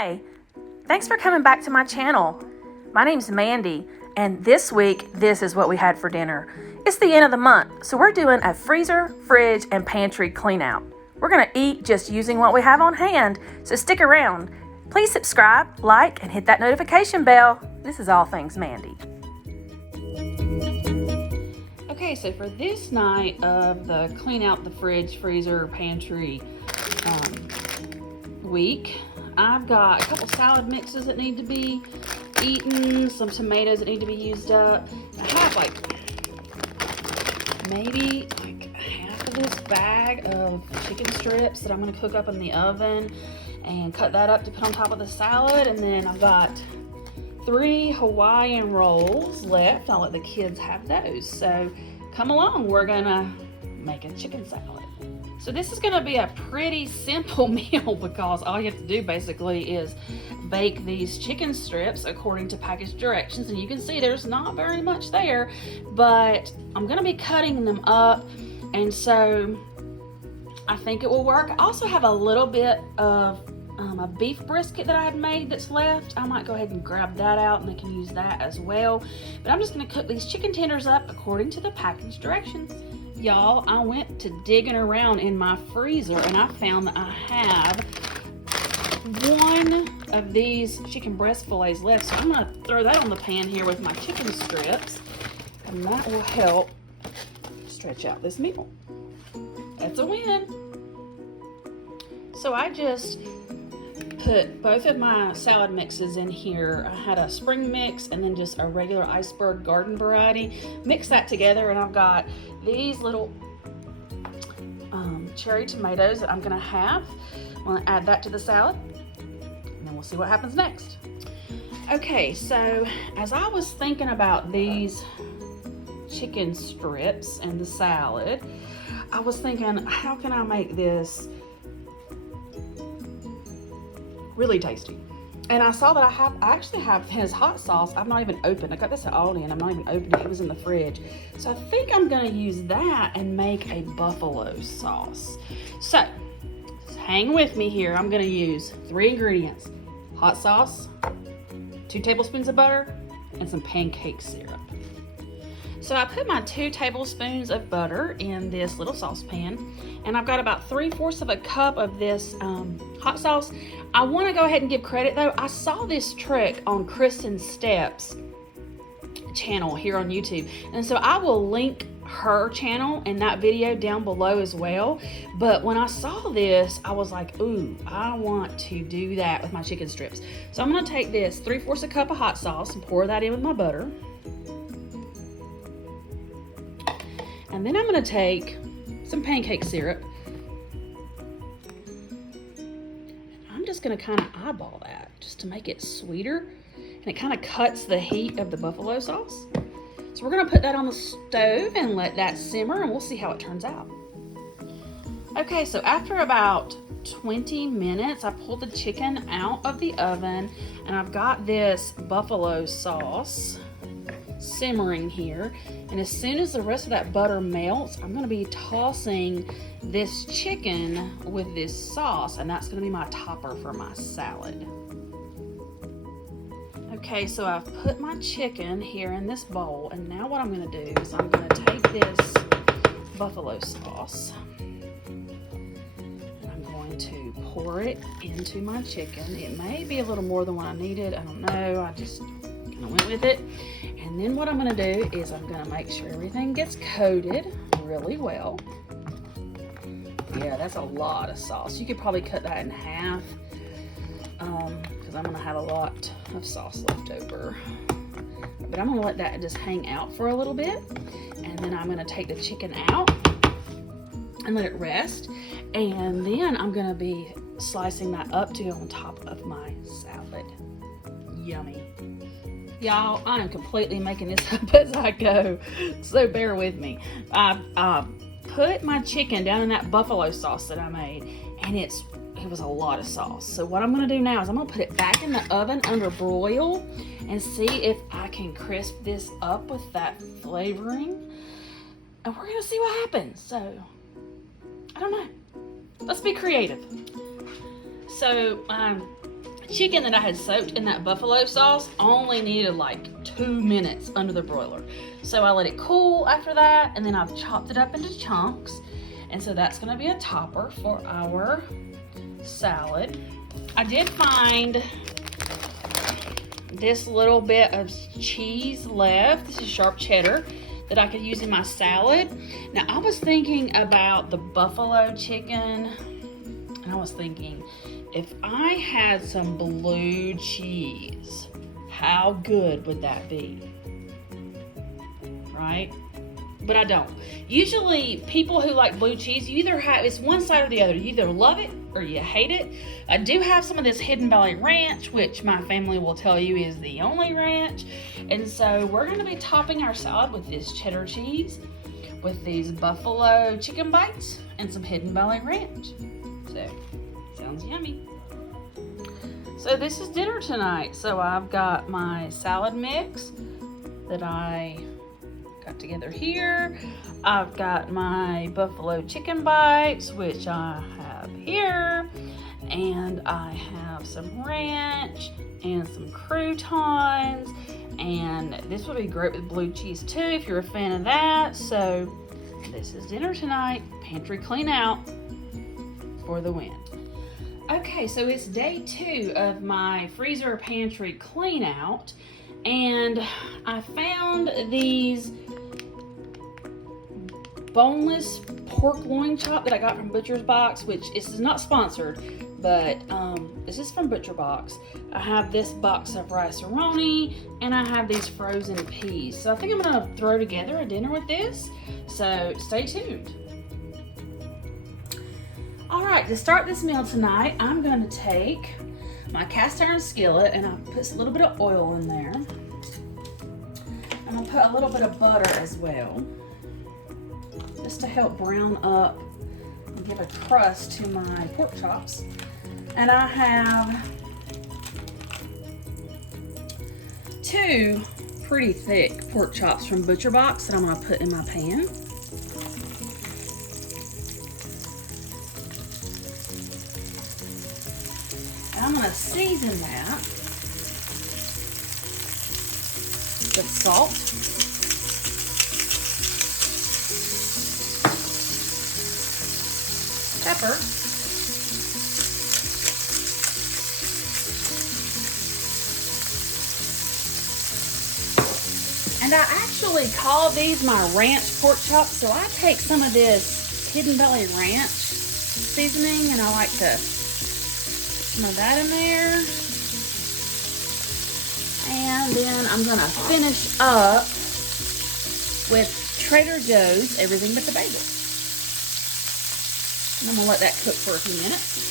Hi, thanks for coming back to my channel. My name's Mandy, and this week, this is what we had for dinner. It's the end of the month, so we're doing a freezer, fridge, and pantry clean out. We're gonna eat just using what we have on hand, so stick around. Please subscribe, like, and hit that notification bell. This is all things Mandy. Okay, so for this night of the clean out the fridge, freezer, pantry week, I've got a couple salad mixes that need to be eaten, some tomatoes that need to be used up. I have maybe half of this bag of chicken strips that I'm going to cook up in the oven and cut that up to put on top of the salad. And then I've got 3 Hawaiian rolls left. I'll let the kids have those. So come along, we're gonna make a chicken salad. So this is gonna be a pretty simple meal because all you have to do basically is bake these chicken strips according to package directions. And you can see there's not very much there, but I'm gonna be cutting them up. And so I think it will work. I also have a little bit of a beef brisket that I had made that's left. I might go ahead and grab that out and they can use that as well. But I'm just gonna cook these chicken tenders up according to the package directions. Y'all, I went to digging around in my freezer and I found that I have 1 of these chicken breast fillets left. So I'm gonna throw that on the pan here with my chicken strips, and that will help stretch out this meal. That's a win. So I just put both of my salad mixes in here. I had a spring mix and then just a regular iceberg garden variety. Mix that together, and I've got these little cherry tomatoes that I'm gonna have. I'm gonna add that to the salad, and then we'll see what happens next. Okay, so as I was thinking about these chicken strips and the salad, I was thinking, how can I make this really tasty? And I saw that I actually have his hot sauce. I've not even opened. I got this at Aldi and I'm not even opening it. It was in the fridge. So I think I'm gonna use that and make a buffalo sauce. So hang with me here. I'm gonna use 3 ingredients: hot sauce, 2 tablespoons of butter, and some pancake syrup. So I put my 2 tablespoons of butter in this little saucepan, and I've got about 3/4 of a cup of this hot sauce. I want to go ahead and give credit though. I saw this trick on Kristen Stepp's channel here on YouTube, and so I will link her channel and that video down below as well. But when I saw this, I was like, ooh, I want to do that with my chicken strips. So I'm going to take this 3/4 a cup of hot sauce and pour that in with my butter. And then I'm gonna take some pancake syrup. I'm just gonna kind of eyeball that just to make it sweeter. And it kind of cuts the heat of the buffalo sauce. So we're gonna put that on the stove and let that simmer, and we'll see how it turns out. Okay, so after about 20 minutes, I pulled the chicken out of the oven, and I've got this buffalo sauce simmering here. And as soon as the rest of that butter melts, I'm going to be tossing this chicken with this sauce, and that's going to be my topper for my salad. Okay, so I've put my chicken here in this bowl, and now what I'm going to do is I'm going to take this buffalo sauce and I'm going to pour it into my chicken. It may be a little more than what I needed. I don't know. I just kind of went with it. And then what I'm going to do is I'm going to make sure everything gets coated really well. Yeah, that's a lot of sauce. You could probably cut that in half because I'm going to have a lot of sauce left over. But I'm going to let that just hang out for a little bit. And then I'm going to take the chicken out and let it rest. And then I'm going to be slicing that up to go on top of my salad. Yummy. Y'all, I am completely making this up as I go, so bear with me. I put my chicken down in that buffalo sauce that I made, and it was a lot of sauce. So what I'm going to do now is I'm going to put it back in the oven under broil and see if I can crisp this up with that flavoring. And we're going to see what happens. So, I don't know. Let's be creative. So, chicken that I had soaked in that buffalo sauce only needed like 2 minutes under the broiler. So I let it cool after that, and then I've chopped it up into chunks. And so that's gonna be a topper for our salad. I did find this little bit of cheese left. This is sharp cheddar that I could use in my salad. Now I was thinking about the buffalo chicken, and I was thinking, if I had some blue cheese, how good would that be? Right? But I don't. Usually people who like blue cheese, you either have, it's one side or the other. You either love it or you hate it. I do have some of this Hidden Valley Ranch, which my family will tell you is the only ranch. And so we're gonna be topping our salad with this cheddar cheese, with these buffalo chicken bites, and some Hidden Valley Ranch. So, sounds yummy. So this is dinner tonight. So I've got my salad mix that I got together here. I've got my buffalo chicken bites, which I have here, and I have some ranch and some croutons, and this would be great with blue cheese too if you're a fan of that. So this is dinner tonight. Pantry clean out for the win. Okay, so it's day 2 of my freezer pantry clean out, and I found these boneless pork loin chop that I got from Butcher's Box, which is not sponsored, but this is from Butcher Box. I have this box of rice-a-roni, and I have these frozen peas. So I think I'm gonna throw together a dinner with this, so stay tuned. All right, to start this meal tonight, I'm gonna take my cast iron skillet, and I'll put a little bit of oil in there. I'm gonna put a little bit of butter as well, just to help brown up and give a crust to my pork chops. And I have 2 pretty thick pork chops from Butcher Box that I'm gonna put in my pan. And I'm gonna season that with salt, pepper, and I actually call these my ranch pork chops. So I take some of this Hidden Valley Ranch seasoning, and I like to put some of that in there. And then I'm gonna finish up with Trader Joe's Everything But the Bagel. And I'm gonna let that cook for a few minutes.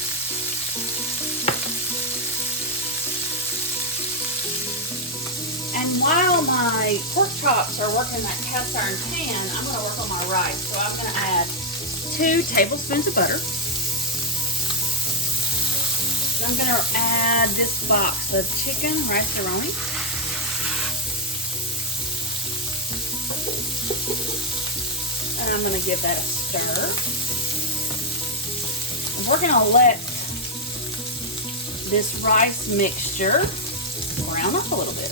And while my pork chops are working that cast iron pan, I'm gonna work on my rice. So I'm gonna add 2 tablespoons of butter. I'm gonna add this box of chicken rice-a-roni. And I'm gonna give that a stir. And we're gonna let this rice mixture brown up a little bit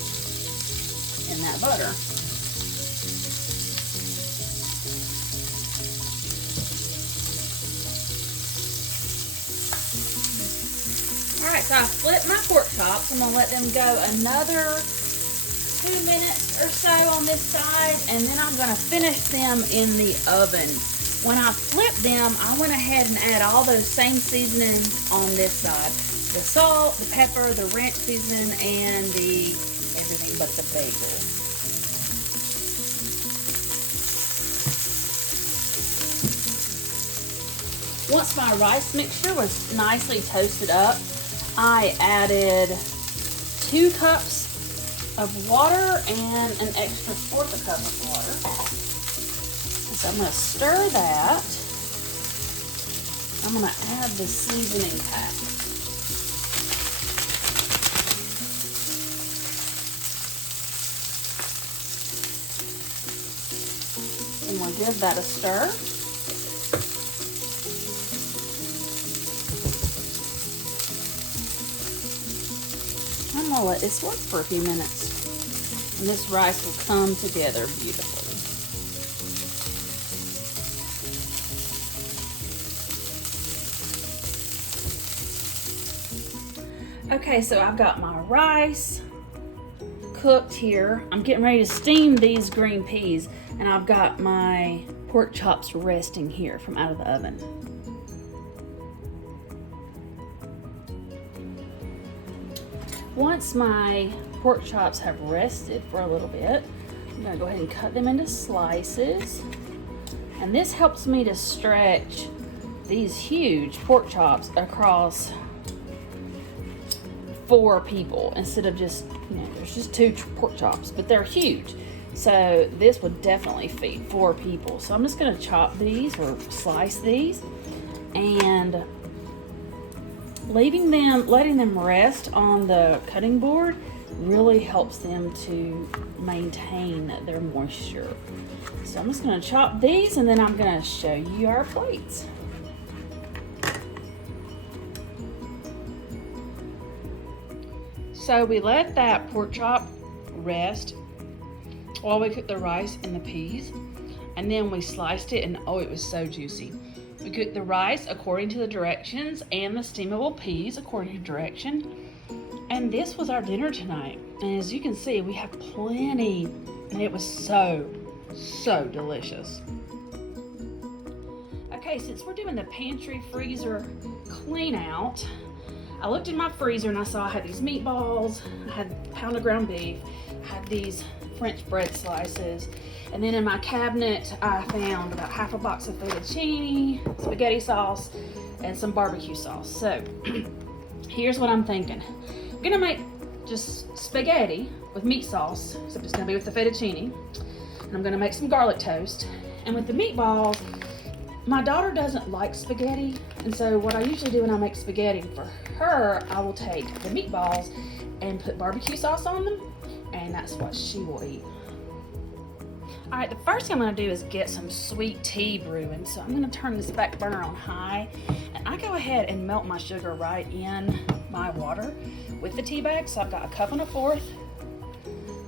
in that butter. Alright, so I flipped my pork chops. I'm gonna let them go another 2 minutes or so on this side, and then I'm gonna finish them in the oven. When I flipped them, I went ahead and add all those same seasonings on this side. The salt, the pepper, the ranch seasoning, and the Everything But the Bagel. Once my rice mixture was nicely toasted up, I added 2 cups of water and an extra 1/4 cup of water. So I'm going to stir that. I'm going to add the seasoning pack. And we'll give that a stir. I'm gonna let this work for a few minutes. And this rice will come together beautifully. Okay, so I've got my rice cooked here. I'm getting ready to steam these green peas, and I've got my pork chops resting here from out of the oven. Once my pork chops have rested for a little bit, I'm gonna go ahead and cut them into slices. And this helps me to stretch these huge pork chops across 4 people instead of just, there's just 2 pork chops, but they're huge. So this would definitely feed 4 people. So I'm just gonna chop these or slice these, and letting them rest on the cutting board really helps them to maintain their moisture. So I'm just gonna chop these, and then I'm gonna show you our plates. So we let that pork chop rest while we cooked the rice and the peas, and then we sliced it, and oh, it was so juicy. We cooked the rice according to the directions and the steamable peas according to direction, and this was our dinner tonight. And as you can see, we have plenty, and it was so delicious. Okay, since we're doing the pantry freezer clean out, I looked in my freezer and I saw I had these meatballs, I had a pound of ground beef, I had these French bread slices, and then in my cabinet I found about half a box of fettuccine, spaghetti sauce, and some barbecue sauce. So here's what I'm thinking. I'm gonna make just spaghetti with meat sauce, except it's gonna be with the fettuccine, and I'm gonna make some garlic toast. And with the meatballs, my daughter doesn't like spaghetti, and so what I usually do when I make spaghetti for her, I will take the meatballs and put barbecue sauce on them, and that's what she will eat. All right, the first thing I'm gonna do is get some sweet tea brewing. So I'm gonna turn this back burner on high, and I go ahead and melt my sugar right in my water with the tea bag. So I've got 1 1/4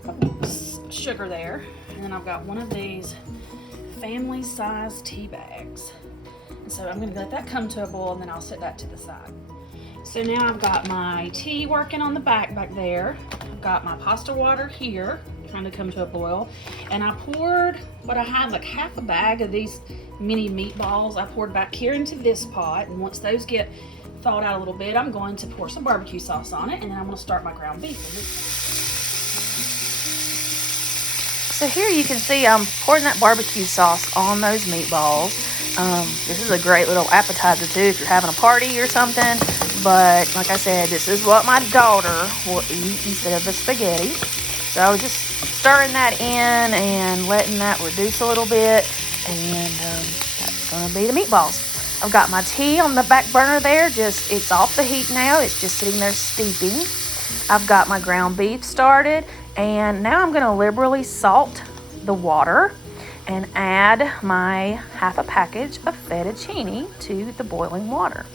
of sugar there, and then I've got one of these family size tea bags. And so I'm gonna let that come to a boil, and then I'll set that to the side. So now I've got my tea working on the back there. I've got my pasta water here, trying to come to a boil. And I poured what I had, like half a bag of these mini meatballs. I poured back here into this pot. And once those get thawed out a little bit, I'm going to pour some barbecue sauce on it. And then I'm gonna start my ground beef. So here you can see I'm pouring that barbecue sauce on those meatballs. This is a great little appetizer too if you're having a party or something. But like I said, this is what my daughter will eat instead of the spaghetti. So I was just stirring that in and letting that reduce a little bit. And that's going to be the meatballs. I've got my tea on the back burner there. It's off the heat now. It's just sitting there steeping. I've got my ground beef started. And now I'm going to liberally salt the water and add my half a package of fettuccine to the boiling water.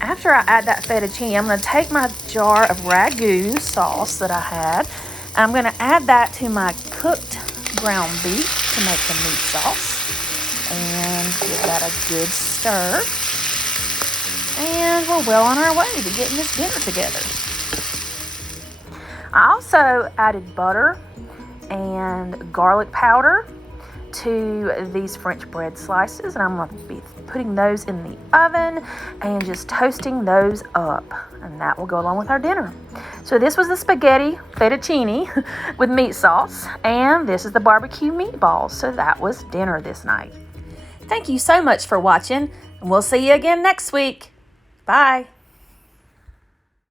After I add that fettuccine, I'm going to take my jar of ragu sauce that I had. I'm going to add that to my cooked ground beef to make the meat sauce. And give that a good stir. And we're well on our way to getting this dinner together. I also added butter and garlic powder to these French bread slices, and I'm going to be putting those in the oven and just toasting those up, and that will go along with our dinner. So this was the spaghetti fettuccine with meat sauce, and this is the barbecue meatballs. So that was dinner this night. Thank you so much for watching, and we'll see you again next week. Bye.